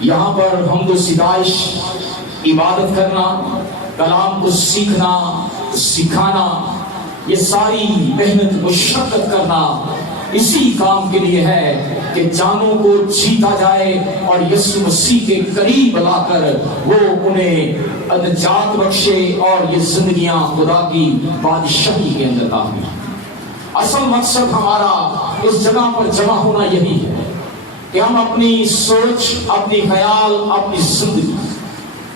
یہاں پر حمد و ستائش، عبادت کرنا، کلام کو سیکھنا، سکھانا، یہ ساری محنت مشقت کرنا اسی کام کے لیے ہے کہ جانوں کو جیتا جائے اور یسوع مسیح کے قریب لا کر وہ انہیں نجات بخشے اور یہ زندگیاں خدا کی بادشاہی کے اندر داخل ہیں۔ اصل مقصد ہمارا اس جگہ پر جمع ہونا یہی ہے کہ ہم اپنی سوچ، اپنی خیال، اپنی زندگی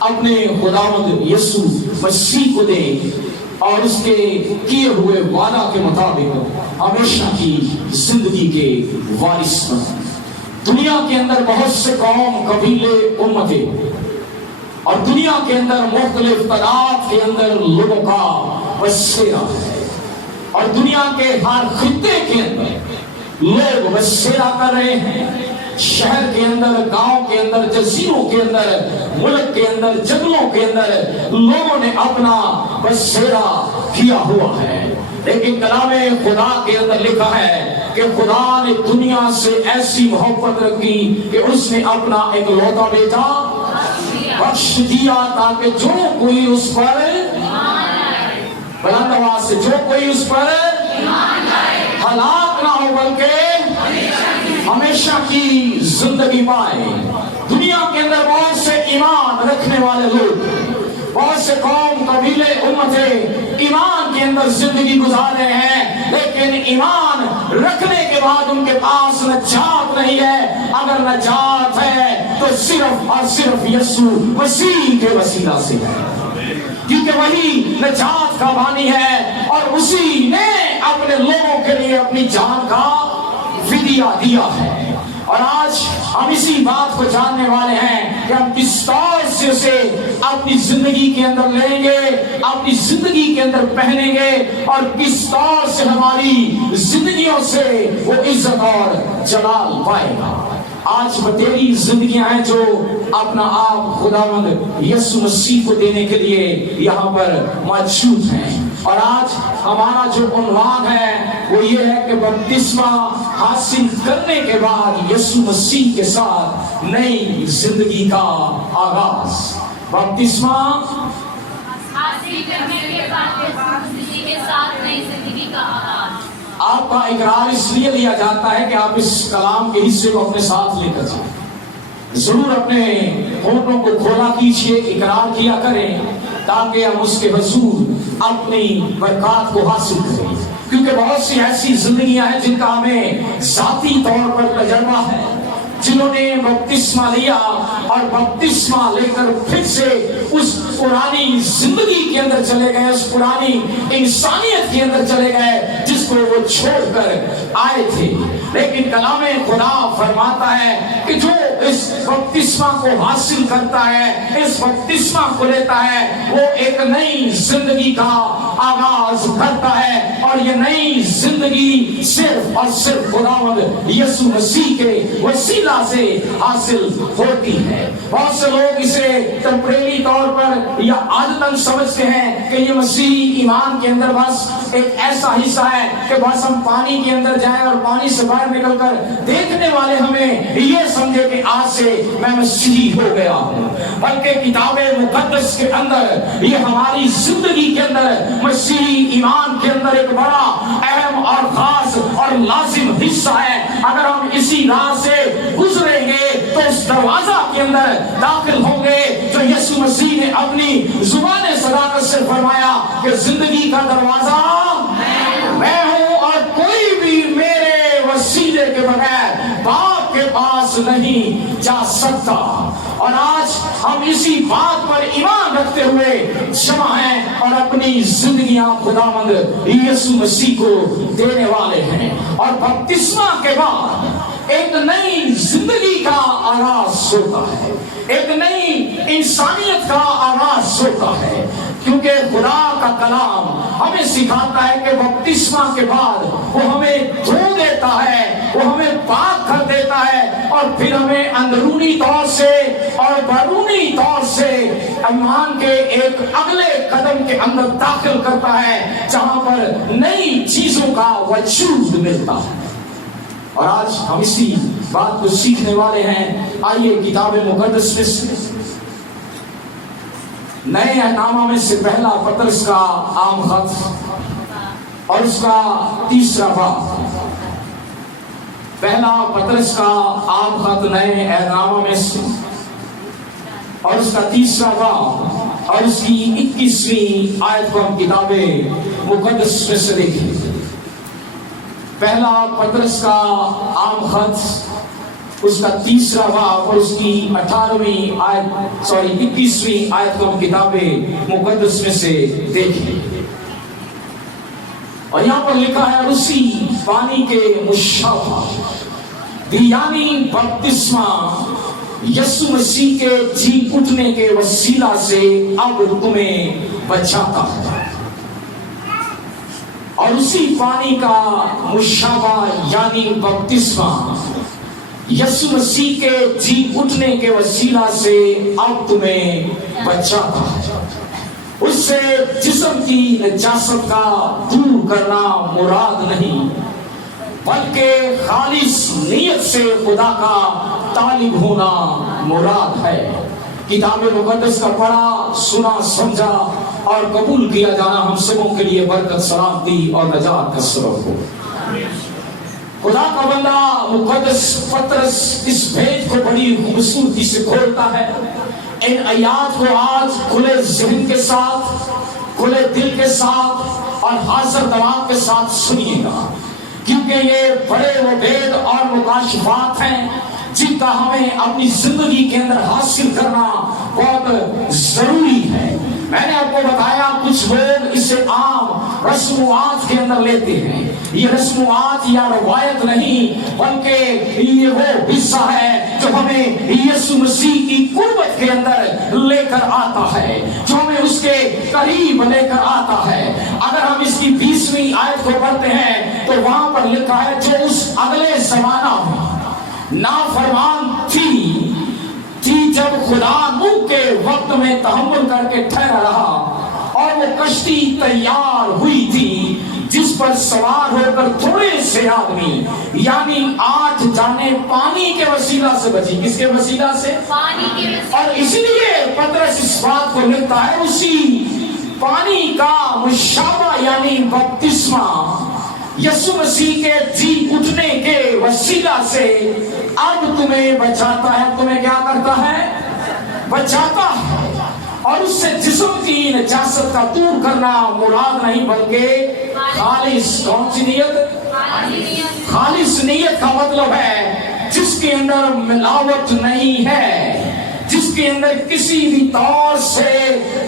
اپنے خداوند یسوع مسیح کو دیں اور اس کے کیے ہوئے وعدہ کے مطابق ہمیشہ کی زندگی کے وارث بنیں۔ دنیا کے اندر بہت سے قوم، قبیلے، امتیں اور دنیا کے اندر مختلف تعداد کے اندر لوگوں کا بسیرا ہے، اور دنیا کے ہر خطے کے اندر لوگ بسیرا کر رہے ہیں۔ شہر کے اندر، گاؤں کے اندر، جزیروں کے اندر، ملک کے اندر، جنگلوں کے اندر لوگوں نے اپنا بسیرا کیا ہوا ہے، لیکن کلام خدا کے اندر لکھا ہے کہ خدا نے دنیا سے ایسی محبت رکھی کہ اس نے اپنا ایک لوتا بیٹا بخش دیا تاکہ جو کوئی اس پر بلند آواز سے، جو کوئی اس پر ہلاک نہ ہو بلکہ ہمیشہ کی زندگی پائے۔ دنیا کے اندر بہت سے ایمان رکھنے والے لوگ، بہت سے قوم، قبیلے، امتیں ایمان کے اندر زندگی گزار رہے ہیں، لیکن ایمان رکھنے کے بعد ان کے پاس نجات نہیں ہے۔ اگر نجات ہے تو صرف اور صرف یسوع مسیح کے وسیلہ سے ہے، کیونکہ وہی نجات کا بانی ہے اور اسی نے اپنے لوگوں کے لیے اپنی جان کا فدیہ دیا ہے۔ اور آج ہم اسی بات کو جاننے والے ہیں کہ ہم کس طور سے اسے اپنی زندگی کے اندر لیں گے، اپنی زندگی کے اندر پہنیں گے، اور کس طور سے ہماری زندگیوں سے وہ عزت اور جلال پائے گا۔ آج بتیری زندگیاں ہیں جو اپنا آپ خداوند یسوع مسیح کو دینے کے لیے یہاں پر موجود ہیں، اور آج ہمارا جو عنوان ہے وہ یہ ہے کہ بپتسمہ حاصل کرنے کے بعد یسوع مسیح کے ساتھ نئی زندگی کا آغاز۔ بپتسمہ حاصل کرنے کے بعد یسوع مسیح کے ساتھ نئی زندگی کا آغاز۔ آپ کا اقرار اس لیے لیا جاتا ہے کہ آپ اس کلام کے حصے کو اپنے ساتھ لے کر جائیں۔ ضرور اپنے ہونٹوں کو کھولا کیجئے، اقرار کیا کریں تاکہ ہم اس کے حضور اپنی برکات کو حاصل کریں، کیونکہ بہت سی ایسی زندگیاں ہیں جن کا ہمیں ذاتی طور پر تجربہ ہے، جنہوں نے بپتسمہ لیا اور بپتسمہ لے کر پھر سے اس پرانی زندگی کے اندر چلے گئے، اس پرانی انسانیت کے اندر چلے گئے جس کو وہ چھوڑ کر آئے تھے۔ لیکن کلام خدا فرماتا ہے کہ جو اس بپتسمہ کو حاصل کرتا ہے، اس بپتسمہ کو لیتا ہے، وہ ایک نئی زندگی کا آغاز کرتا ہے، اور یہ نئی زندگی صرف اور صرف خداوند یسوع مسیح کے وسیلہ سے حاصل ہوتی ہے۔ بہت سے لوگ اسے ٹیمپریری طور پر یا عادتاً سمجھتے ہیں کہ یہ مسیحی ایمان کے اندر بس ایک ایسا حصہ ہے کہ بس ہم پانی کے اندر جائیں اور پانی سے باہر نکل کر دیکھنے والے ہمیں یہ سمجھے کہ آج سے میں مسیحی ہو گیا ہوں، بلکہ کتاب مقدس کے اندر یہ ہماری زندگی کے اندر مسیحی ایمان کے اندر ایک بڑا اہم اور خاص اور لازم حصہ ہے۔ اگر ہم اسی راہ سے گزریں گے تو اس دروازہ کے اندر داخل ہوں گے جو یسوع مسیح نے اپنی زبان صداقت سے فرمایا کہ زندگی کا دروازہ میں ہوں اور کوئی بھی میرے وسیلے کے بغیر باپ کے پاس نہیں جا سکتا۔ اور آج ہم اسی بات پر ایمان رکھتے ہوئے جمع ہیں اور اپنی زندگیاں خداوند یسوع مسیح کو دینے والے ہیں، اور بپتسمہ کے بعد ایک نئی زندگی کا آغاز ہوتا ہے، ایک نئی انسانیت کا آغاز ہوتا ہے، کیونکہ خدا کا کلام ہمیں سکھاتا ہے کہ بپتسمہ کے بعد وہ ہمیں دھو دیتا ہے، وہ ہمیں پاک کر دیتا ہے، اور پھر ہمیں اندرونی طور سے اور بیرونی طور سے ایمان کے ایک اگلے قدم کے اندر داخل کرتا ہے جہاں پر نئی چیزوں کا وجود ملتا ہے۔ اور آج ہم اسی بات کو سیکھنے والے ہیں. آئیے کتاب مقدس میں سے نئے اہنامہ میں سے پہلا پطرس کا عام خط اور اس کا 3 باب. پہلا پطرس کا عام خط نئے اہنامہ میں سے اور اس کا 3 باب اور اس کی 21ویں آیت کو ہم کتاب مقدس میں سے دیکھیں. پہلا پطرس کا عام خط اس کا 3 باب اور اس کی 21ویں آیت کو ہم کتاب مقدس میں سے دیکھیں. اور یہاں پر لکھا ہے اسی پانی کے مشابہ یعنی بپتسمہ یسوع مسیح کے جی اٹھنے کے وسیلہ سے اب تمہیں بچاتا ہے. اور اسی پانی کا مشابہ یعنی بپتسمہ یسوع مسیح کے جی اٹھنے کے وسیلہ سے اب تمہیں بچاتا ہے. اس سے جسم کی نجاست کا دور کرنا مراد نہیں بلکہ خالص نیت سے خدا کا طالب ہونا مراد ہے. کتاب مقدس کا پڑھا سنا سمجھا اور قبول کیا جانا ہم سبوں کے لیے برکت سلامتی اور نجات کا سبب ہو. خدا کا بندہ مقدس پطرس اس بھیج کو بڑی خوبصورتی سے کھولتا ہے. ان آیات کو آج کھلے ذہن کے ساتھ کھلے دل کے ساتھ اور حاضر دماغ کے ساتھ سنیے گا کیونکہ یہ بڑے وبید اور مکاشفات ہیں جن کا ہمیں اپنی زندگی کے اندر حاصل کرنا بہت ضروری ہے. میں نے آپ کو بتایا کچھ لوگ اسے عام رسومات کے اندر لیتے ہیں. یہ رسومات یا روایت نہیں بلکہ یہ وہ حصہ ہے جو ہمیں یسوع مسیح کی قربت کے اندر لے کر آتا ہے جو ہمیں اس کے قریب لے کر آتا ہے. اگر ہم اس کی 20ویں آیت کو پڑھتے ہیں تو وہاں پر لکھا ہے جو اس اگلے زمانہ میں نافرمان تھی جب خدا نوح کے وقت میں تحمل کر کے ٹھہرا رہا اور وہ کشتی تیار ہوئی تھی جس پر سوار ہو کر تھوڑے سے آدمی یعنی 8 جانیں پانی کے وسیلہ سے بچی. کس کے وسیلہ سے؟ پانی کے وسیلہ. اور اسی لیے پطرس اس بات کو لکھتا ہے اسی پانی کا مشابہ یعنی بپتسمہ یسوع مسیح کے جی اٹھنے کے وسیلہ سے اب تمہیں بچاتا ہے. تمہیں کیا کرتا ہے؟ بچاتا ہے. اور اس سے جسم کی نجاست کا دور کرنا مراد نہیں بلکہ خالص. کون سی نیت؟ خالص نیت کا مطلب ہے جس کے اندر ملاوٹ نہیں ہے جس کے اندر کسی بھی طور سے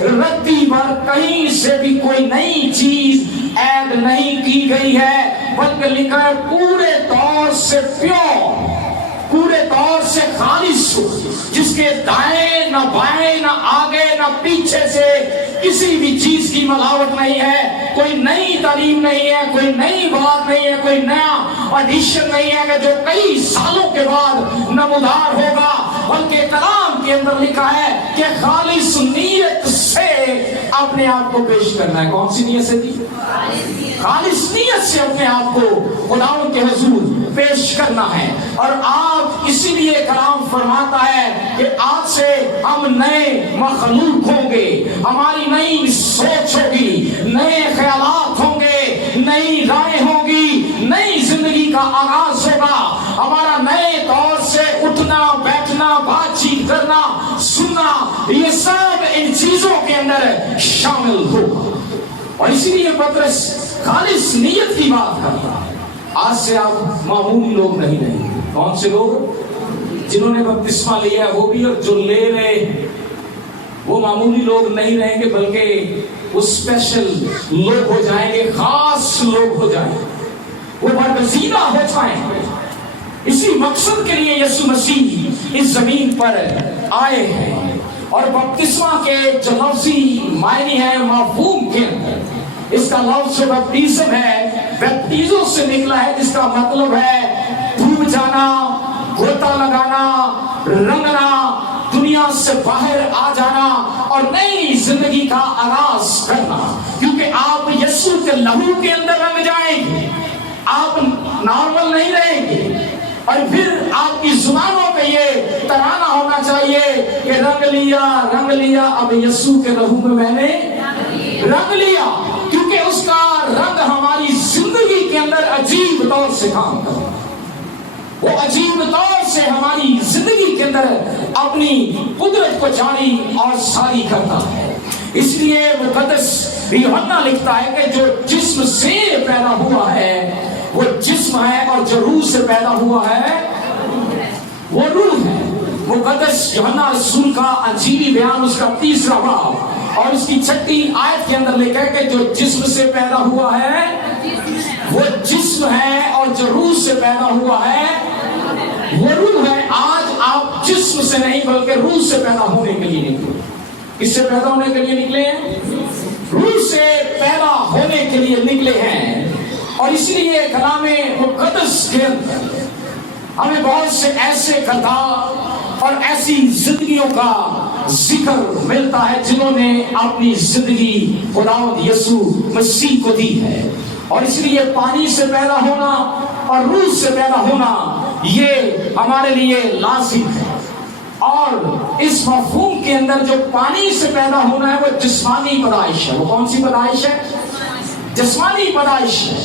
ردی بھر کہیں سے بھی کوئی نئی چیز ایڈ نہیں کی گئی ہے بلکہ لکھا ہے پورے طور سے پیور پورے طور سے خالص جس کے دائیں نہ بائیں نہ آگے نہ پیچھے سے کسی بھی چیز کی ملاوٹ نہیں ہے. کوئی نئی تعلیم نہیں ہے کوئی نئی بات نہیں ہے کوئی نیا ایڈیشن نہیں ہے کہ جو کئی سالوں کے بعد نمودار ہوگا بلکہ کلام کے اندر لکھا ہے کہ خالص نیت سے اپنے آپ کو پیش کرنا ہے. کون سی نیت سے تھی؟ خالص نیت سے اپنے آپ کو خداوند کے حضور پیش کرنا ہے. اور آج اسی لیے کلام فرماتا ہے کہ آج سے ہم نئے مخلوق ہوں گے ہماری نئی سوچ ہوگی نئے خیالات ہوں گے نئی رائے ہوں گی نئی زندگی کا آغاز ہوگا. ہمارا نئے طور سے اٹھنا بیٹھنا بات چیت کرنا سننا یہ سب ان چیزوں کے اندر شامل ہوگا. اور اسی لیے پطرس خالص نیت کی بات کرتا ہے. آج سے آپ معمولی لوگ نہیں رہیں گے. کون سے لوگ؟ جنہوں نے بپتسمہ لیا ہے وہ بھی اور جو لے رہے وہ معمولی لوگ نہیں رہیں گے بلکہ وہ اسپیشل لوگ ہو جائیں گے خاص لوگ ہو جائیں گے وہ برگزیدہ ہو جائیں گے. اسی مقصد کے لیے یسوع مسیح اس زمین پر آئے ہیں. اور بپتسمہ کے جو لفظی معنی ہے مفہوم کے اندر اس کا لفظ جو بپتیزم ہے بیپتیزو سے نکلا ہے جس کا مطلب ہے ڈوب جانا گوتا لگانا رنگنا دنیا سے باہر آ جانا اور نئی زندگی کا آغاز کرنا. کیونکہ آپ یسوع کے لہو کے اندر رنگ جائیں گے آپ نارمل نہیں رہیں گے اور پھر آپ کی زبانوں پہ یہ ترانہ ہونا چاہیے کہ رنگ لیا اب یسوع کے لہو میں میں نے رنگ لیا، کیونکہ اس کا رنگ ہماری زندگی کے اندر عجیب طور سے کام کرتا ہے، وہ عجیب طور سے ہماری زندگی کے اندر اپنی قدرت کو جاری اور ساری کرتا ہے۔ اس لیے مقدس یوحنا لکھتا ہے کہ جو جسم سے پیدا ہوا ہے وہ جسم ہے، اور جو روح سے پیدا ہوا ہے وہ روح ہے۔ مقدس یوحنا رسول کا انجیلی بیان اس کا 3 باب اور اس کی 6 آیت کے اندر لکھا ہے کہ جو جسم سے پیدا ہوا ہے وہ جسم ہے، اور جو روح سے پیدا ہوا ہے وہ روح ہے۔ آج آپ جسم سے نہیں بلکہ روح سے پیدا ہونے کے لیے نکلے۔ کس سے پیدا ہونے کے لیے نکلے ہیں؟ روح سے پیدا ہونے کے لیے نکلے ہیں۔ اور اس لیے کلام مقدس کے اندر ہمیں بہت سے ایسے کردار اور ایسی زندگیوں کا ذکر ملتا ہے جنہوں نے اپنی زندگی خداوند یسوع مسیح کو دی ہے۔ اور اس لیے پانی سے پیدا ہونا اور روح سے پیدا ہونا یہ ہمارے لیے لازم ہے۔ اور اس مفہوم کے اندر جو پانی سے پیدا ہونا ہے وہ جسمانی پیدائش ہے۔ وہ کون سی پیدائش ہے؟ جسمانی پیدائش ہے۔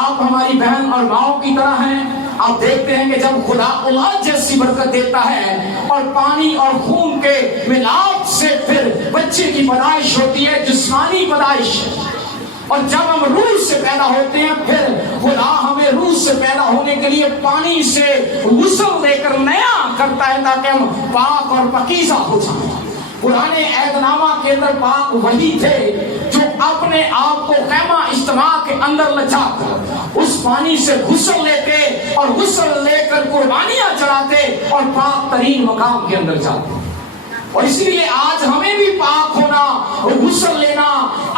آپ ہماری بہن اور ماؤں کی طرح ہیں۔ آپ دیکھتے ہیں کہ جب خدا اولاد جیسی برکت دیتا ہے اور پانی اور خون کے ملاپ سے پھر بچے کی پیدائش ہوتی ہے، جسمانی پیدائش ہے۔ اور جب ہم روح سے پیدا ہوتے ہیں پھر خدا ہمیں روح سے پیدا ہونے کے لیے پانی سے غسل دے کر نیا کرتا ہے تاکہ ہم پاک اور پاکیزہ ہو جائیں۔ پرانے عہد نامہ کے اندر پاک وہی تھے جو اپنے آپ کو خیمہ اجتماع کے اندر لچا کر اس پانی سے غسل لیتے اور غسل لے کر قربانیاں چڑھاتے اور پاک ترین مقام کے اندر جاتے۔ اور اس لیے آج ہمیں بھی پاک ہونا، غسل لینا،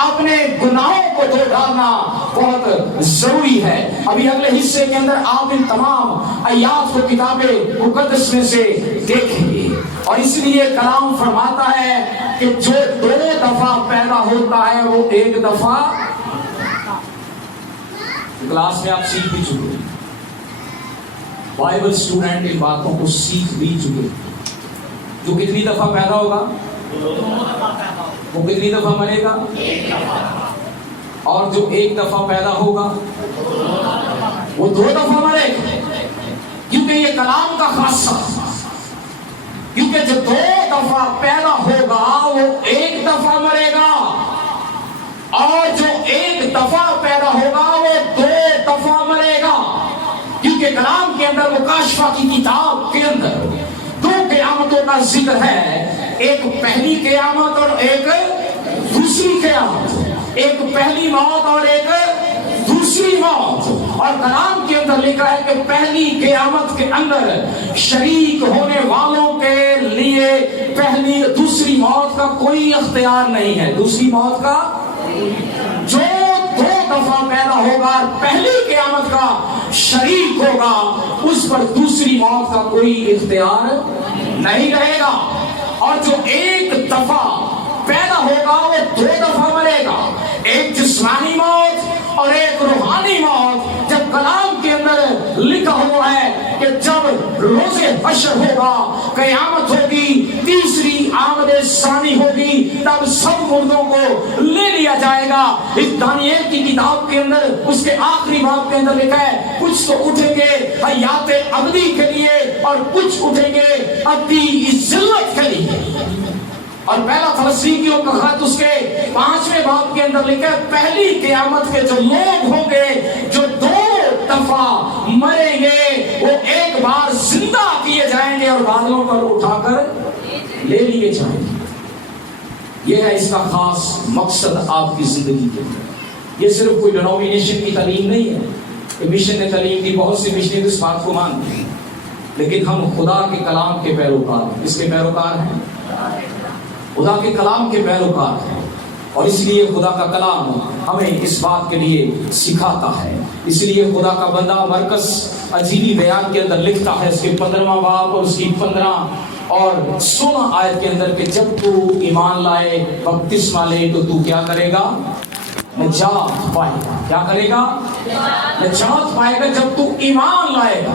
اپنے گناہوں کو دھو ڈالنا بہت ضروری ہے۔ ابھی اگلے حصے کے اندر آپ ان تمام آیات کو کتاب مقدس میں سے دیکھیں گے۔ اور اس لیے کلام فرماتا ہے کہ جو 2 دفعہ پیدا ہوتا ہے وہ 1 دفعہ، کلاس میں آپ سیکھ بھی چکے، بائبل اسٹوڈنٹ ان باتوں کو سیکھ بھی چکے۔ جو کتنی دفعہ پیدا ہوگا وہ کتنی دفعہ مرے گا؟ 1 دفعہ۔ اور جو 1 دفعہ پیدا ہوگا وہ 2 دفعہ مرے گا، کیونکہ یہ کلام کا خاصہ، کیونکہ جو 2 دفعہ پیدا ہوگا وہ 1 دفعہ مرے گا، اور جو 1 دفعہ پیدا ہوگا وہ 2 دفعہ مرے گا۔ کیونکہ کلام کے اندر مکاشفہ کی کتاب کے اندر 2 قیامتوں کا ذکر ہے، ایک پہلی قیامت اور ایک دوسری قیامت، ایک پہلی موت اور ایک دوسری موت۔ اور کلام کے اندر لکھا ہے کہ پہلی قیامت کے اندر شریک ہونے والوں کے لیے دوسری موت کا کوئی اختیار نہیں ہے۔ دوسری موت کا جو 2 دفعہ پیدا ہوگا پہلی قیامت کا شریک ہوگا، اس پر دوسری موت کا کوئی اختیار نہیں رہے گا۔ اور جو 1 دفعہ پیدا ہوگا وہ 2 دفعہ مرے گا، ایک جسمانی موت اور ایک روحانی موت۔ جب کلام کے اندر لکھا ہوا ہے کہ جب روز حشر ہوگا، قیامت ہوگی، تیسری آمد ثانی ہوگی، تب سب مردوں کو لے لیا جائے گا۔ اس دانیال کی کتاب کے اندر اس کے آخری باب کے اندر لکھا ہے کچھ تو اٹھیں گے حیات ابدی کے لیے اور کچھ اٹھیں گے ابدی ذلت کے لیے۔ اور پہلا فلسطینیوں کا خط اس کے 5ویں باب کے اندر لکھا ہے پہلی قیامت کے جو لوگ ہوں گے جو 2 دفعہ مریں گے وہ ایک بار زندہ کیے جائیں گے اور بادلوں پر اٹھا کر لے لیے جائیں گے۔ یہ ہے اس کا خاص مقصد آپ کی زندگی کے اندر۔ یہ صرف کوئی ڈینومینیشن کی تعلیم نہیں ہے کہ مشن نے تعلیم دی، بہت سی مشنیں اس بات کو مانتے ہیں، لیکن ہم خدا کے کلام کے پیروکار ہیں۔ اس کے پیروکار ہیں، خدا کے کلام کے پیروکار ہیں۔ اور اس لیے خدا کا کلام ہمیں اس بات کے لیے سکھاتا ہے۔ اس لیے خدا کا بندہ مرکز عجیبی بیان کے اندر لکھتا ہے اس کے 15واں باب اور اس کی 15 اور 16 آیت کے اندر کہ جب تو ایمان لائے بپتسمہ لے تو تو کیا کرے گا؟ نجات پائے گا۔ کیا کرے گا؟ نجات پائے گا جب تو ایمان لائے گا۔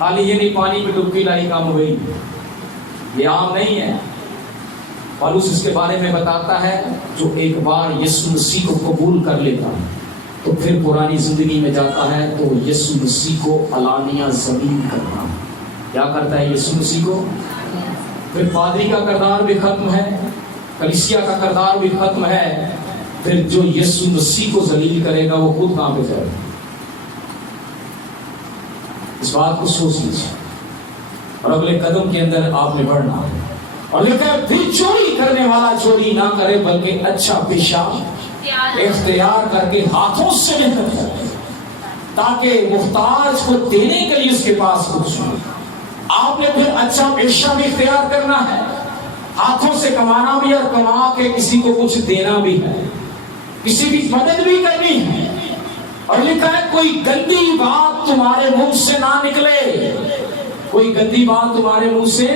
خالی یہ نہیں پانی میں ڈبکی لائی کام ہو گئی، یہ عام نہیں ہے۔ پالوس اس کے بارے میں بتاتا ہے جو ایک بار یسوع مسیح کو قبول کر لیتا ہے تو پھر پرانی زندگی میں جاتا ہے تو یسوع مسیح کو علانیہ ذلیل کرنا۔ کیا کرتا ہے یسوع مسیح کو؟ پھر پادری کا کردار بھی ختم ہے، کلیسیا کا کردار بھی ختم ہے، پھر جو یسوع مسیح کو ذلیل کرے گا وہ خود کہاں پہ جائے گا؟ اس بات کو سوچ لیجیے اور اگلے قدم کے اندر آپ نے بڑھنا ہے۔ اور لکھا ہے پھر چوری کرنے والا چوری نہ کرے بلکہ اچھا پیشہ اختیار کر کے ہاتھوں سے محنت کرے تاکہ محتاج کو دینے کے لیے اس کے پاس کچھ ہو۔ آپ نے پھر اچھا پیشہ بھی اختیار کرنا ہے، ہاتھوں سے کمانا بھی اور کما کے کسی کو کچھ دینا بھی ہے، کسی کی مدد بھی کرنی ہے۔ اور لکھا ہے کوئی گندی بات تمہارے منہ سے نہ نکلے، کوئی گندی بات تمہارے منہ سے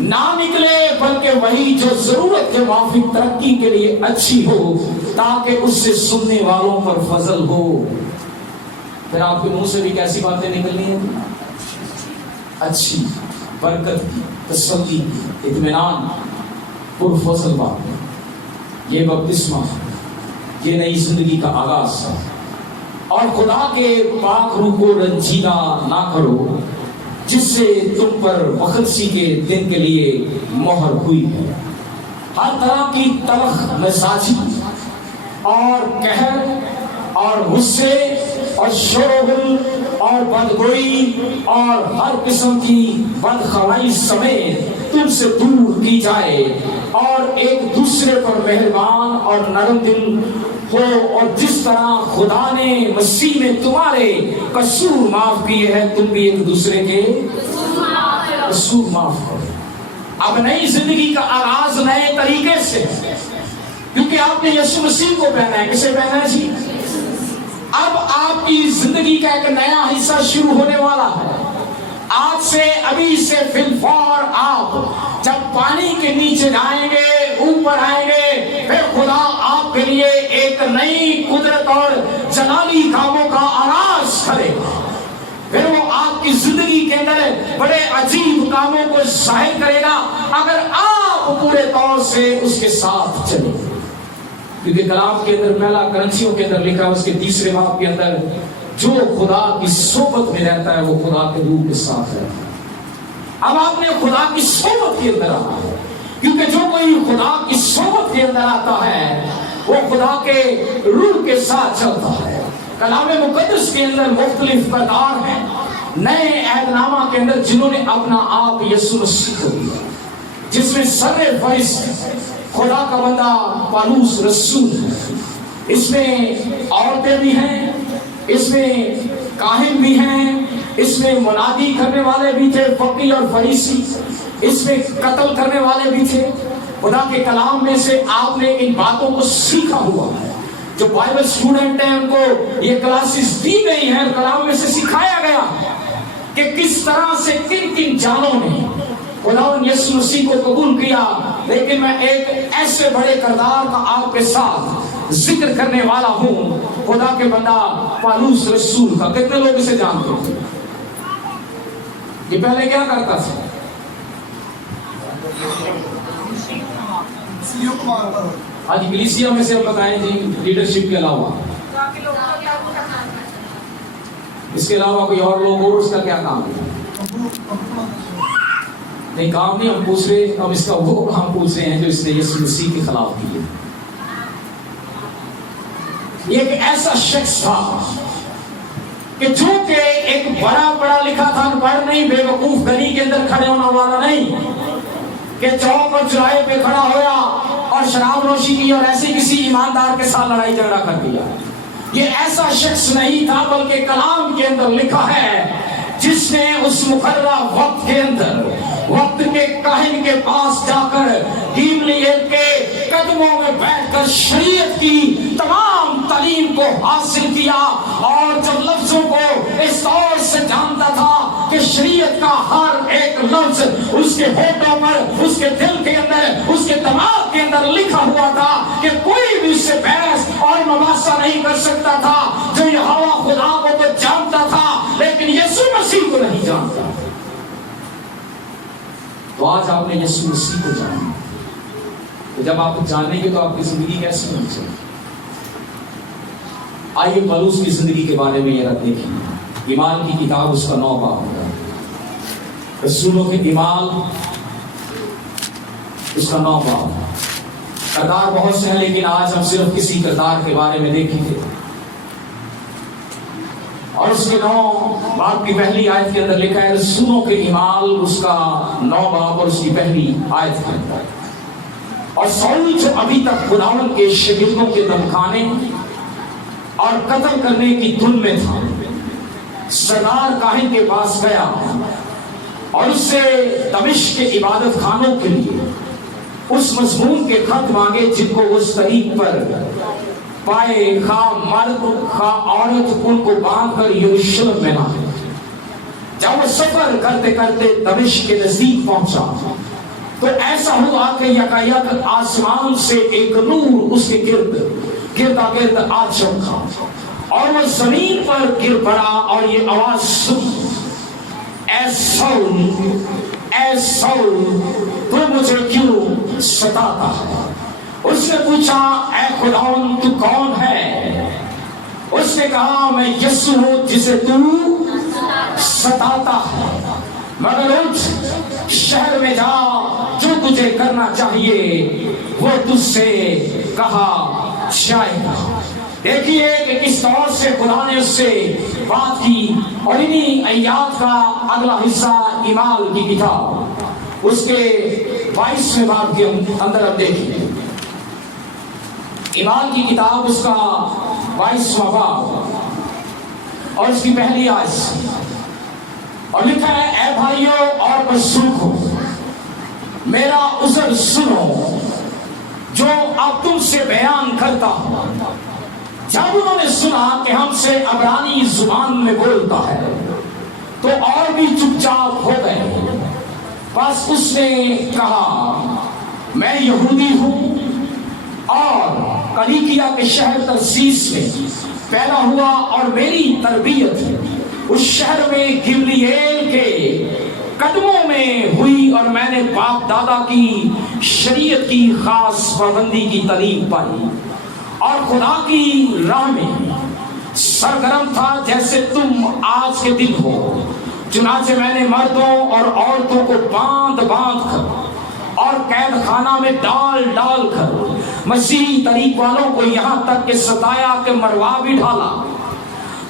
نہ نکلے بلکہ وہی جو ضرورت کے موافق ترقی کے لیے اچھی ہو تاکہ اس سے سننے والوں پر فضل ہو۔ پھر آپ کے منہ سے بھی کیسی باتیں نکلنی ہیں؟ اچھی، برکت کی، تسلی کی، اطمینان، پرفضل بات۔ یہ بپتسمہ، یہ نئی زندگی کا آغاز ہے۔ اور خدا کے پاک روح کو رنجیدہ نہ کرو جس سے تم پر بخشی کے دن کے لیے مہر ہوئی ہے۔ ہر طرح کی تلخ مزاجی اور قہر اور غصے اور شور و غل اور بدگوئی اور ہر قسم کی بدخوائی سمیت تم سے دور کی جائے اور ایک دوسرے پر مہربان اور نرم دل ہو، اور جس طرح خدا نے مسیح میں تمہارے قصور معاف کیے ہیں تم بھی ایک دوسرے کے قصور معاف کرو۔ اب نئی زندگی کا آغاز نئے طریقے سے، کیونکہ آپ نے یسوع مسیح کو پہنا ہے۔ کسے پہنا ہے جی؟ اب آپ کی زندگی کا ایک نیا حصہ شروع ہونے والا ہے۔ آج سے، ابھی سے فی الفور آپ جب پانی کے نیچے جائیں گے، اوپر آئیں گے، پھر خدا آپ کے لیے ایک نئی قدرت اور جلالی کاموں کا آغاز کرے گا۔ پھر وہ آپ کی زندگی کے اندر بڑے عجیب کاموں کو ظاہر کرے گا اگر آپ پورے طور سے اس کے ساتھ چلیں۔ کیونکہ کلام کے اندر پہلا کرنتھیوں کے اندر لکھا ہے اس کے 3 باب کے اندر جو خدا کی صحبت میں رہتا ہے وہ خدا کے روح کے ساتھ رہتا ہے۔ اب آپ نے خدا کی صحبت کے اندر آنا ہے، کیونکہ جو کوئی خدا کی صحبت کے اندر آتا ہے وہ خدا کے روح کے ساتھ چلتا ہے۔ کلام مقدس کے اندر مختلف کردار ہیں نئے عہد نامہ کے اندر جنہوں نے اپنا آپ یسوع مسیح کو دیا، جس میں سر فہرست خدا کا بندہ پالوس رسول ہے، اس میں عورتیں بھی ہیں، اس میں کاہن بھی ہیں، اس میں منادی کرنے والے بھی تھے، فقیہ اور فریسی، اس میں قتل کرنے والے بھی تھے۔ خدا کے کلام میں سے آپ نے ان باتوں کو سیکھا ہوا ہے۔ جو بائبل اسٹوڈنٹ ہیں ان کو یہ کلاسز دی گئی ہیں، کلام میں سے سکھایا گیا کہ کس طرح سے کن کن جانوں نے خدا یسوع مسیح کو قبول کیا۔ لیکن میں ایک ایسے بڑے کردار کا آپ کے ساتھ ذکر کرنے والا ہوں، خدا کے بندہ پالوس رسول کا۔ کتنے لوگ اسے جانتے ہیں؟ یہ پہلے کیا کرتا تھا؟ آج کلیسیا میں سے بتائیں جی، لیڈرشپ کے علاوہ اس کے علاوہ کوئی اور لوگ اور اس کا کیا کام ہے؟ نہیں، کام نہیں ہم پوچھ رہے، اب اس کا وہ کام پوچھ رہے ہیں جو اس نے یسوع مسیح کے خلاف کیے۔ یہ ایک ایسا شخص تھا کہ جو کہ ایک بڑا پڑھا لکھا تھا، پڑھ نہیں، بے وقوف گلی کے اندر کھڑے ہونے والا نہیں کہ چوک اور چوراہے پہ کھڑا ہوا اور شراب نوشی کی اور ایسے کسی ایماندار کے ساتھ لڑائی جھگڑا کر دیا۔ یہ ایسا شخص نہیں تھا، بلکہ کلام کے اندر لکھا ہے جس نے اس مقررہ وقت کے اندر وقت کے کاہن کے پاس جا کر گیملیل کے قدموں میں بیٹھ کر شریعت کی تمام تعلیم کو حاصل کیا، اور جب لفظوں کو اس طور سے جانتا تھا کہ شریعت کا ہر ایک لفظ اس کے ہونٹوں پر، اس کے دل کے اندر، اس کے دماغ کے اندر لکھا ہوا تھا کہ کوئی بھی اس سے بحث اور مباحثہ نہیں کر سکتا تھا۔ جو یہوہ خدا کو تو جانتا تھا لیکن یسوع مسیح کو نہیں نہیں جانتا، تو آج آپ نے یسوع مسیح کو جانا، تو جب آپ جانیں گے تو آپ کی زندگی کیسی ہونی چاہیے؟ آئیے پولس کی زندگی کے بارے میں یہ رات دیکھیں۔ ایمان کی کتاب اس کا 9 باب ہوگا، رسولوں کے ایمان اس کا 9 باب۔ کردار بہت سے ہیں لیکن آج ہم صرف کسی کردار کے بارے میں دیکھیں گے، اور اس کے 9 باب کی پہلی آیت کے اندر لکھا ہے رسولوں کے ایمان، اس کا 9 باب اور اس کی پہلی آیت کے اندر۔ اور سول جو ابھی تک خداوند کے شاگردوں کے دمکانے اور قتل کرنے کی دھن میں تھا، سردار کاہن کے پاس گیا اور اس سے دمشق کے عبادت خانوں کے لیے اس مضمون کے خط مانگے جن کو اس طریق پر پائے، خواہ مرد خواہ عورت، ان کو باندھ کر یروشلم میں لائے۔ جب وہ سفر کرتے کرتے دمشق کے نزدیک پہنچا تو ایسا ہوا کہ یکایک آسمان سے ایک نور اس کے گردا گرد آ چمکا اور وہ زمین پر گر پڑا اور یہ آواز سنی، اے سول تو مجھے کیوں ستاتا ہے؟ اس نے پوچھا اے خداوند تو کون ہے؟ اس نے کہا میں یسوع ہوں جسے تو ستاتا ہے، مگر اٹھ شہر میں جا، جو تجھے کرنا چاہیے وہ تجھ سے کہا جائے گا۔ دیکھیے کہ کس طور سے خدا نے اس سے بات کی، اور انہی آیات کا اگلا حصہ ایمان کی کتاب اس کے 22ویں باب کے اندر اب دیکھیے، ایمان کی کتاب اس کا 22واں باب اور اس کی پہلی آیت، اور لکھا ہے اے بھائیو اور بزرگو میرا عذر سنو جو اب تم سے بیان کرتا ہوں۔ جب انہوں نے سنا کہ ہم سے عبرانی زبان میں بولتا ہے تو اور بھی چپ چاپ ہو گئے۔ بس اس نے کہا میں یہودی ہوں اور کلیکیا کے شہر ترسیس میں پیدا ہوا اور میری تربیت اس شہر میں گملیل کے قدموں میں ہوئی، اور میں نے باپ دادا کی شریعت کی خاص پابندی کی تعلیم پائی اور خدا کی راہ میں سرگرم تھا جیسے تم آج کے دن ہو۔ چنانچہ میں نے مردوں اور عورتوں کو باندھ باندھ کر اور قید خانہ میں ڈال ڈال کر مسیحی طریق والوں کو یہاں تک کہ ستایا کہ مروا بھی ڈالا۔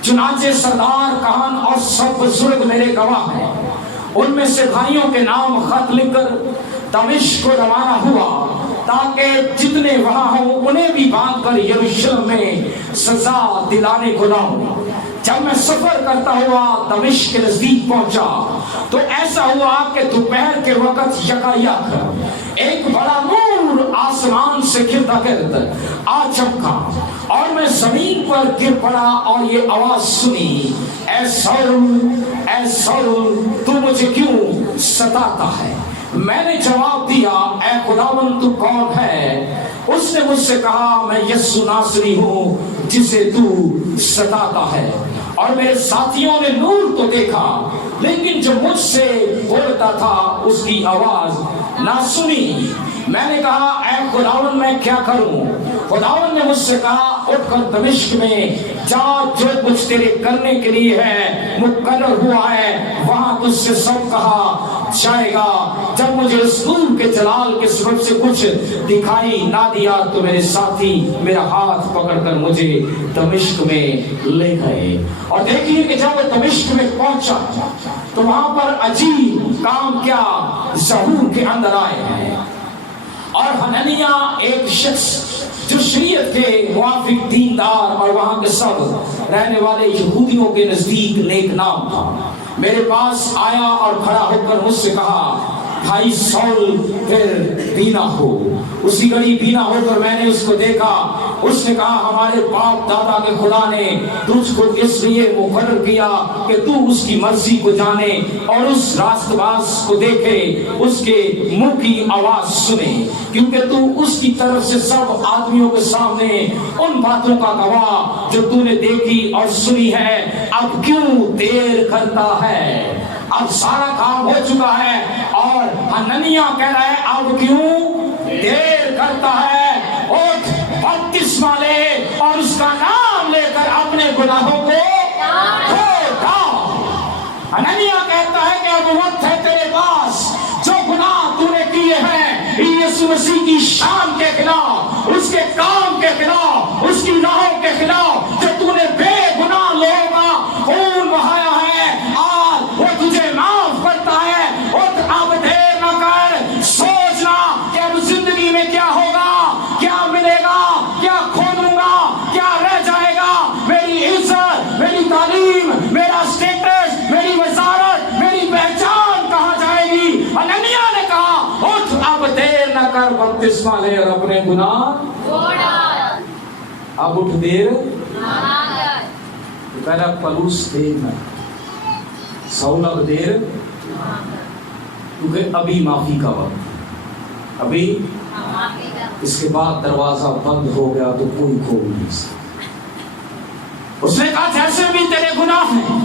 چنانچہ سردار کہن اور سب بزرگ میرے گواہ ہیں، ان میں سے بھائیوں کے نام خط لکھ کر دمشق کو روانہ ہوا تاکہ جتنے وہاں ہوں انہیں بھی باندھ کر یروشلم میں سزا دلانے کو لاؤں۔ جب میں سفر کرتا ہوا دمشق کے نزدیک پہنچا تو ایسا ہوا کہ دوپہر کے وقت یکایک ایک بڑا نور آسمان سے گردا گرد آ چمکا اور میں زمین پر گر پڑا اور یہ آواز سنی، اے سول تو مجھے کیوں ستاتا ہے؟ میں نے جواب دیا اے خداوند تو کون ہے؟ اس نے مجھ سے کہا میں یسوع ناصری ہوں جسے تو ستاتا ہے۔ اور میرے ساتھیوں نے نور تو دیکھا لیکن جو مجھ سے بولتا تھا اس کی آواز نہ سنی۔ میں نے کہا اے خداوند میں کیا کروں؟ خداوند نے مجھ سے کہا اٹھ کر دمشق میں جا، جو کچھ تیرے کرنے کے لیے ہے مقرر ہوا ہے وہاں تجھ سے سب کہا جائے گا۔ جب مجھے اس نور کے جلال کے سبب سے کچھ دکھائی نہ دیا تو میرے ساتھی میرا ہاتھ پکڑ کر مجھے دمشق میں لے گئے۔ اور دیکھیے کہ جب وہ دمشق میں پہنچا تو وہاں پر عجیب کام کیا ظہور کے اندر آئے ہیں، اور حنانیہ ایک شخص جو شریعت کے موافق دیندار اور وہاں کے سب رہنے والے یہودیوں کے نزدیک نیک نام تھا، میرے پاس آیا اور کھڑا ہو کر مجھ سے کہا بھائی سول پھر بینا ہو۔ اسی گھڑی بینا ہو کر میں نے اس کو دیکھا۔ اس نے کہا ہمارے باپ دادا کے خدا نے تجھ کو اس لیے مقرر کیا کہ تو اس کی مرضی کو جانے اور اس راست باز کو دیکھے، اس کے منہ کی آواز سنے، کیونکہ تو اس کی طرف سے سب آدمیوں کے سامنے ان باتوں کا گواہ جو تو نے دیکھی اور سنی ہے۔ اب کیوں دیر کرتا ہے؟ اب سارا کام ہو چکا ہے. اور ہننیا کہہ رہا ہے اب کیوں دیر کرتا ہے, اٹھ بپتسمہ لے اور اس کا نام لے کر اپنے گناہوں کو دھو ڈال. ہننیا کہتا ہے کہ اب وقت ہے تیرے پاس, جو گناہ تو نے کیے ہیں یسوع مسیح کی شان کے خلاف, اس کے کام کے خلاف, اس کی راہوں کے خلاف, جو تو نے بے گناہ لوگوں کا خون بہایا ہے, آج وہ تجھے معاف کرتا ہے. اب دیر نہ کر, سوچنا کہ اب زندگی میں کیا ہوگا, کیا ملے گا, کیا کھو دوں گا, کیا رہ جائے گا, میری عزت, میری تعلیم, میرا اسٹیٹس, میری وزارت, میری پہچان کہاں جائے گی. ہننیا نے کہا اٹھ اب دیر نہ کر, بپتسمہ لے اور اپنے گناہ چھوڑا. اب اٹھ دیر پہلا پلوس دیر نہ, سول اب دیر, کیونکہ ابھی معافی کا وقت, ابھی اس کے بعد دروازہ بند ہو گیا تو کوئی کھول نہیں سکتا. اس نے کہا جیسے بھی تیرے گناہ ہیں,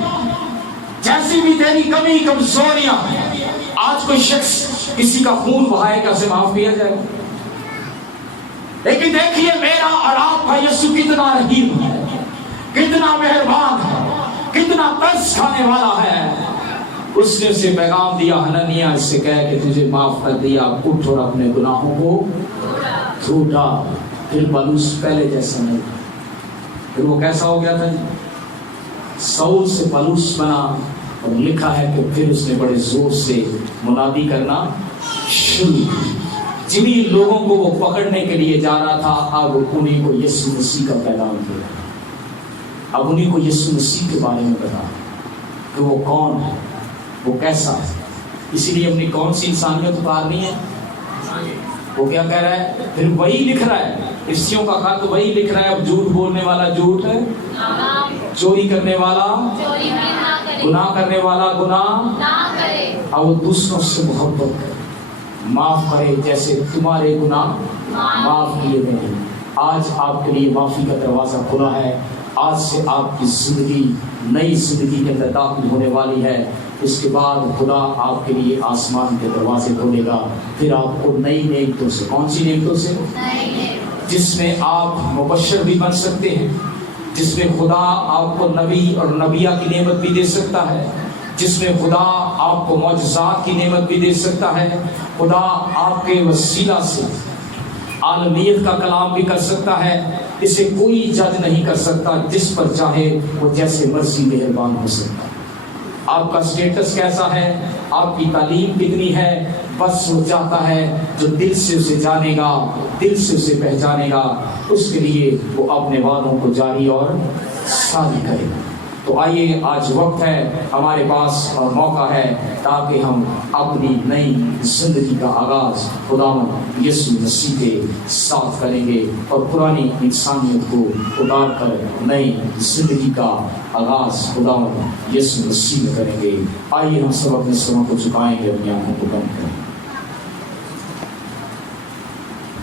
جیسی بھی تیری کمی کمزوریاں ہیں, آج کوئی شخص کسی کا خون بہائے گا, اسے معاف کیا جائے گا. لیکن دیکھیے میرا اور آپ کا یسوع کتنا رحیم ہے, کتنا مہربان ہے, کتنا ترس کھانے والا ہے. اس نے اسے پیغام دیا, ہننیا اس سے کہہ کہ تجھے معاف کر دیا, اٹھ اور اپنے گناہوں کو دھو ڈال. پھر پلوس پہلے جیسا نہیں, پھر وہ کیسا ہو گیا تھا, سول سے پلوس بنا. اور لکھا ہے کہ پھر اس نے بڑے زور سے منادی کرنا شروع کی. جنہی لوگوں کو وہ پکڑنے کے لیے جا رہا تھا, اب انہیں کو یسوع مسیح کا پیغام دیا, اب انہیں کو یسوع مسیح کے بارے میں بتا کہ وہ کون ہے, وہ کیسا ہے. اسی لیے اپنی کون سی انسانیت اتارنی ہے. وہ کیا کہہ رہا ہے, پھر وہی لکھ رہا ہے, عیسیوں کا خط وہی لکھ رہا ہے. اب جھوٹ بولنے والا جھوٹ ہے, چوری کرنے والا گناہ کرنے والا گناہ نہ کرے. اب وہ دوسروں سے محبت کرے, معاف کرے جیسے تمہارے گناہ معاف کیے گئے ہیں. آج آپ کے لیے معافی کا دروازہ کھلا ہے. آج سے آپ کی زندگی نئی زندگی کے اندر داخل ہونے والی ہے. اس کے بعد خدا آپ کے لیے آسمان کے دروازے کھولے گا. پھر آپ کو نئی نعمتوں سے, کون سی نعمتوں سے, جس میں آپ مبشر بھی بن سکتے ہیں, جس میں خدا آپ کو نبی اور نبیہ کی نعمت بھی دے سکتا ہے, جس میں خدا آپ کو معجزات کی نعمت بھی دے سکتا ہے. خدا آپ کے وسیلہ سے عالمیت کا کلام بھی کر سکتا ہے. اسے کوئی جج نہیں کر سکتا, جس پر چاہے وہ جیسے مرضی مہربان ہو سکتا ہے. آپ کا سٹیٹس کیسا ہے, آپ کی تعلیم کتنی ہے, بس وہ چاہتا ہے جو دل سے اسے جانے گا, دل سے اسے پہچانے گا, اس کے لیے وہ اپنے وعدوں کو جاری اور ساری کرے گا. تو آئیے, آج وقت ہے ہمارے پاس اور موقع ہے تاکہ ہم اپنی نئی زندگی کا آغاز خداوند یسوع مسیح کے ساتھ کریں گے اور پرانی انسانیت کو اتار کر نئی زندگی کا آغاز خداوند یسوع مسیح میں کریں گے. آئیے ہم سب اپنے سروں کو جھکائیں گے, اپنی آنکھوں کو بند کریں گے,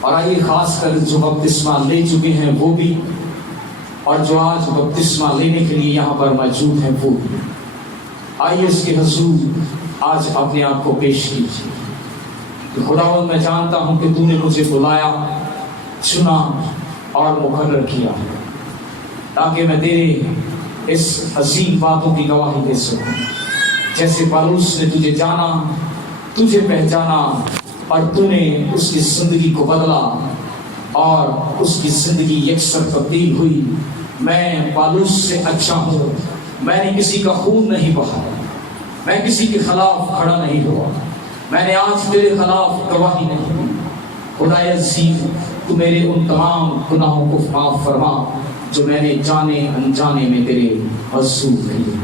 اور آئیے خاص کر جو بپتسمہ لے چکے ہیں وہ بھی, اور جو آج بپتسمہ لینے کے لیے یہاں پر موجود ہیں وہ بھی, آئیے اس کے حضور آج اپنے آپ کو پیش کیجیے کہ خداوند میں جانتا ہوں کہ تو نے مجھے بلایا, چنا اور مقرر کیا تاکہ میں تیرے اس عظیم باتوں کی گواہی دے سکوں. جیسے پالوس نے تجھے جانا, تجھے پہچانا, اور تو نے اس کی زندگی کو بدلا اور اس کی زندگی یکسر تبدیل ہوئی. میں پالوس سے اچھا ہوں, میں نے کسی کا خون نہیں بہایا, میں کسی کے خلاف کھڑا نہیں ہوا, میں نے آج تیرے خلاف گواہی نہیں دی. خدا عزیز, تو میرے ان تمام گناہوں کو معاف فرما جو میں نے جانے انجانے میں تیرے حضور کیے.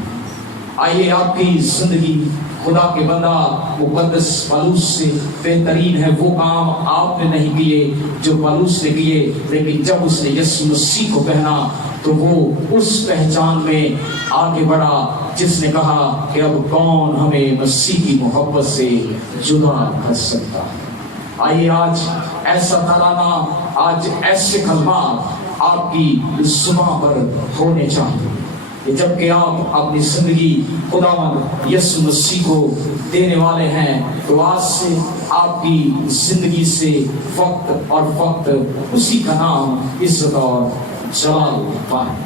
آئیے آپ کی زندگی خدا کے بندہ مقدس پالوس سے بہترین ہے. وہ کام آپ نے نہیں کیے جو پالوس نے کیے, لیکن جب اس نے یسوع مسیح کو پہنا تو وہ اس پہچان میں آگے بڑھا جس نے کہا کہ اب کون ہمیں مسیح کی محبت سے جدا کر سکتا ہے. آئیے آج ایسا ترانہ, آج ایسے کلمات آپ کی زبان پر ہونے چاہیے کہ جبکہ آپ اپنی زندگی خداوند یسوع مسیح کو دینے والے ہیں تو آج سے آپ کی زندگی سے فقط اور فقط اسی کا نام عزت اور جلال پائے.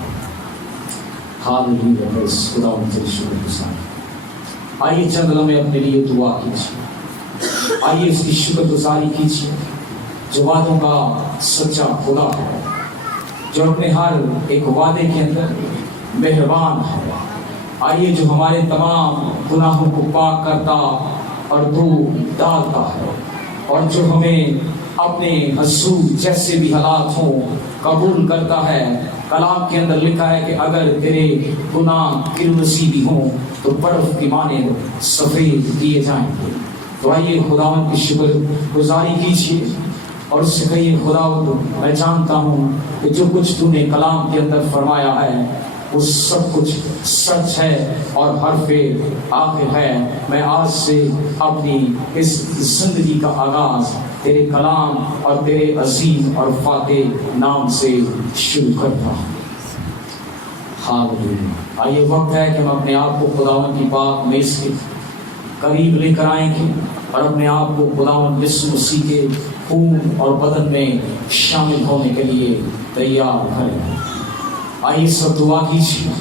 ہاللیلویا. پریز خداوند تیرے شکر گزار. آئیے چند لمحے اپنے لیے دعا کیجیے. آئیے اس کی شکر گزاری کیجیے جو وعدوں کا سچا خدا ہے, جو اپنے ہر ایک وعدے کے اندر مہربان ہے. آئیے جو ہمارے تمام گناہوں کو پاک کرتا اور دور ڈالتا ہے, اور جو ہمیں اپنے حضور جیسے بھی حالات ہوں قبول کرتا ہے. کلام کے اندر لکھا ہے کہ اگر تیرے گناہ کرمسی بھی ہوں تو برف کی مانند سفید کیے جائیں گے. تو آئیے خداوند کی شکر گزاری کیجیے اور اس سے کہیے خداوند میں جانتا ہوں کہ جو کچھ تو نے کلام کے اندر فرمایا ہے وہ سب کچھ سچ ہے اور حرف آخر ہے. میں آج سے اپنی اس زندگی کا آغاز تیرے کلام اور تیرے عظیم اور فاتح نام سے شروع کرتا ہوں. ہاللیلویا. آئیے وقت ہے کہ ہم اپنے آپ کو خداوند کی پاک میز کے قریب لے کر آئیں گے اور اپنے آپ کو خداوند یسوع مسیح کے خون اور بدن میں شامل ہونے کے لیے تیار کریں. آئیے سب دعا کیجیے,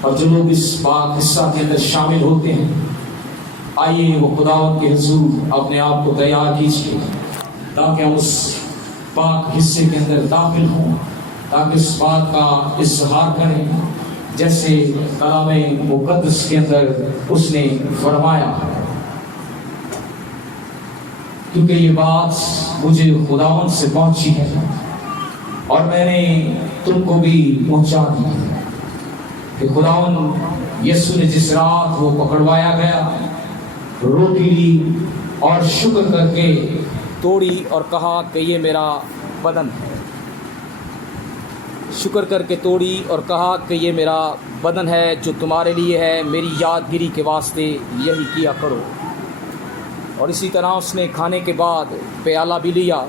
اور جو لوگ اس پاک حصہ کے اندر شامل ہوتے ہیں آئیے وہ خداوند کے حضور اپنے آپ کو تیار کیجیے تاکہ ہم اس پاک حصے کے اندر داخل ہوں, تاکہ اس بات کا اظہار کریں جیسے کلام مقدس کے اندر اس نے فرمایا ہے. کیونکہ یہ بات مجھے خداوند سے پہنچی ہے اور میں نے تم کو بھی پہنچا دی کہ خداوند یسوع نے جس رات وہ پکڑوایا گیا روٹی لی اور شکر کر کے توڑی اور کہا کہ یہ میرا بدن ہے. شکر کر کے توڑی اور کہا کہ یہ میرا بدن ہے جو تمہارے لیے ہے, میری یادگیری کے واسطے یہی کیا کرو. اور اسی طرح اس نے کھانے کے بعد پیالہ بھی لیا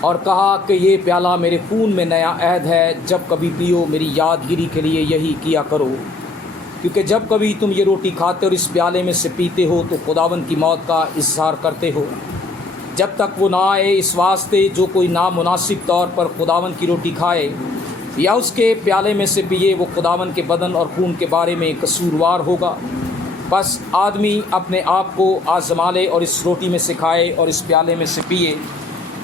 اور کہا کہ یہ پیالہ میرے خون میں نیا عہد ہے, جب کبھی پیو میری یادگیری کے لیے یہی کیا کرو. کیونکہ جب کبھی تم یہ روٹی کھاتے اور اس پیالے میں سے پیتے ہو تو خداوند کی موت کا اظہار کرتے ہو جب تک وہ نہ آئے. اس واسطے جو کوئی نامناسب طور پر خداوند کی روٹی کھائے یا اس کے پیالے میں سے پیے وہ خداوند کے بدن اور خون کے بارے میں قصوروار ہوگا. بس آدمی اپنے آپ کو آزما لے اور اس روٹی میں سے کھائے اور اس پیالے میں سے پیے,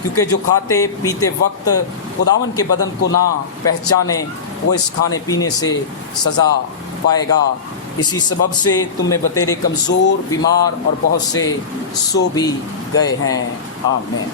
کیونکہ جو کھاتے پیتے وقت خداوند کے بدن کو نہ پہچانے وہ اس کھانے پینے سے سزا پائے گا. اسی سبب سے تم میں بتیرے کمزور, بیمار اور بہت سے سو بھی گئے ہیں. آمین.